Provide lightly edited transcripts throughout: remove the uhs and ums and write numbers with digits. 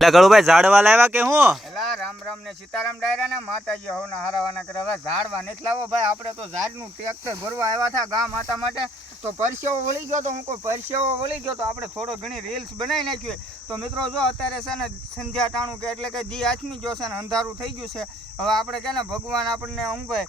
ગળુભાઈ ઝાડવા લાવ્યા કે હું? એલા રામ રામ ને સીતારામ ડાયરા ને માતાજી હવના હારાવાના કરે. હવે ઝાડવા નથી લાવો ભાઈ, આપણે તો ઝાડનું ટ્રેક્ટર ભરવા આવ્યા હતા ગા માતા માટે. તો પરસેવો વળી ગયો તો હું કોઈ પરસેવો વળી ગયો તો આપણે થોડો ઘણી રીલ્સ બનાવી નાખીએ. તો મિત્રો જો અત્યારે છે ને સંધ્યા ટાણું કે એટલે કે દી આથમી ગયો છે ને અંધારું થઈ ગયું છે. હવે આપણે કે ને ભગવાન આપણને હું ભાઈ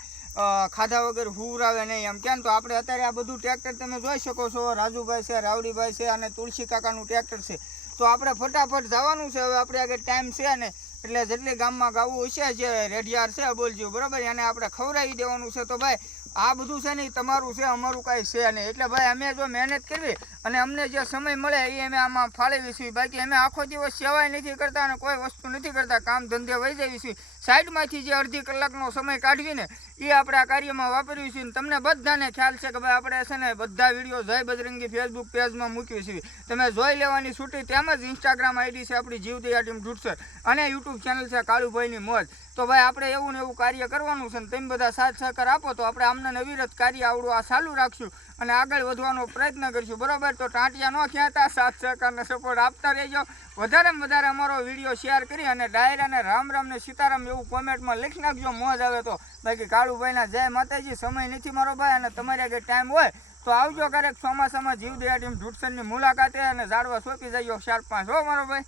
ખાધા વગર હુરાવે નહીં એમ કેમ. તો આપણે અત્યારે આ બધું ટ્રેક્ટર તમે જોઈ શકો છો, રાજુભાઈ છે, રાવડીભાઈ છે અને તુલસી કાકાનું ટ્રેક્ટર છે. તો આપણે ફટાફટ જવાનું છે. હવે આપણે આગળ ટાઈમ છે ને એટલે જેટલી ગામમાં ગાવું હશે જે રેડિયાર છે બોલજો બરાબર, એને આપણે ખવડાવી દેવાનું છે. તો ભાઈ આ બધું છે ને તમારું છે, અમારું કાંઈ છે નહીં. એટલે ભાઈ અમે જો મહેનત કરવી અને અમને જે સમય મળે એ અમે આમાં ફાળવીશું. બાકી અમે આખો દિવસ સેવાય નથી કરતા અને કોઈ વસ્તુ નથી કરતા, કામ ધંધે વહી જઈશું. સાઈડમાંથી જે અડધી કલાકનો સમય કાઢવીને એ આપણે આ કાર્યમાં વાપરીશું. તમને બધાને ખ્યાલ છે કે ભાઈ આપણે છે ને બધા વિડીયો જય બજરંગી ફેસબુક પેજમાં મૂકવી છીએ. તમે જોઈ લેવાની છૂટી. તેમજ ઇન્સ્ટાગ્રામ આઈડી છે આપણી જીવદયા ટીમ ઢૂઢસર અને યુટ્યુબ ચેનલ છે કાળુભાઈની મોજ. તો ભાઈ આપણે એવું ને એવું કાર્ય કરવાનું છે ને તમે બધા સાથ સહકાર આપો તો આપણે આમને નવીરત કાર્ય આવડું આ ચાલુ રાખશું અને આગળ વધવાનો પ્રયત્ન કરીશું બરાબર. તો ટાંટિયા ન ખેંચતા, સાથ સહકારને સપોર્ટ આપતા રહેજો. વધારેમાં વધારે અમારો વિડીયો શેર કરી અને ડાયરાને રામ રામ ને સીતારામ એવું કોમેન્ટમાં લખી નાખજો, મોજ આવે તો. બાકી કાળુભાઈના જય માતાજી. સમય નથી મારો ભાઈ અને તમારે આગળ ટાઈમ હોય તો આવજો ક્યારેક ચોમાસામાં જીવદયા ટીમ ઢૂઢસરની મુલાકાતે અને ઝાડવા સોંપી જજો 4-5 હો મારો ભાઈ.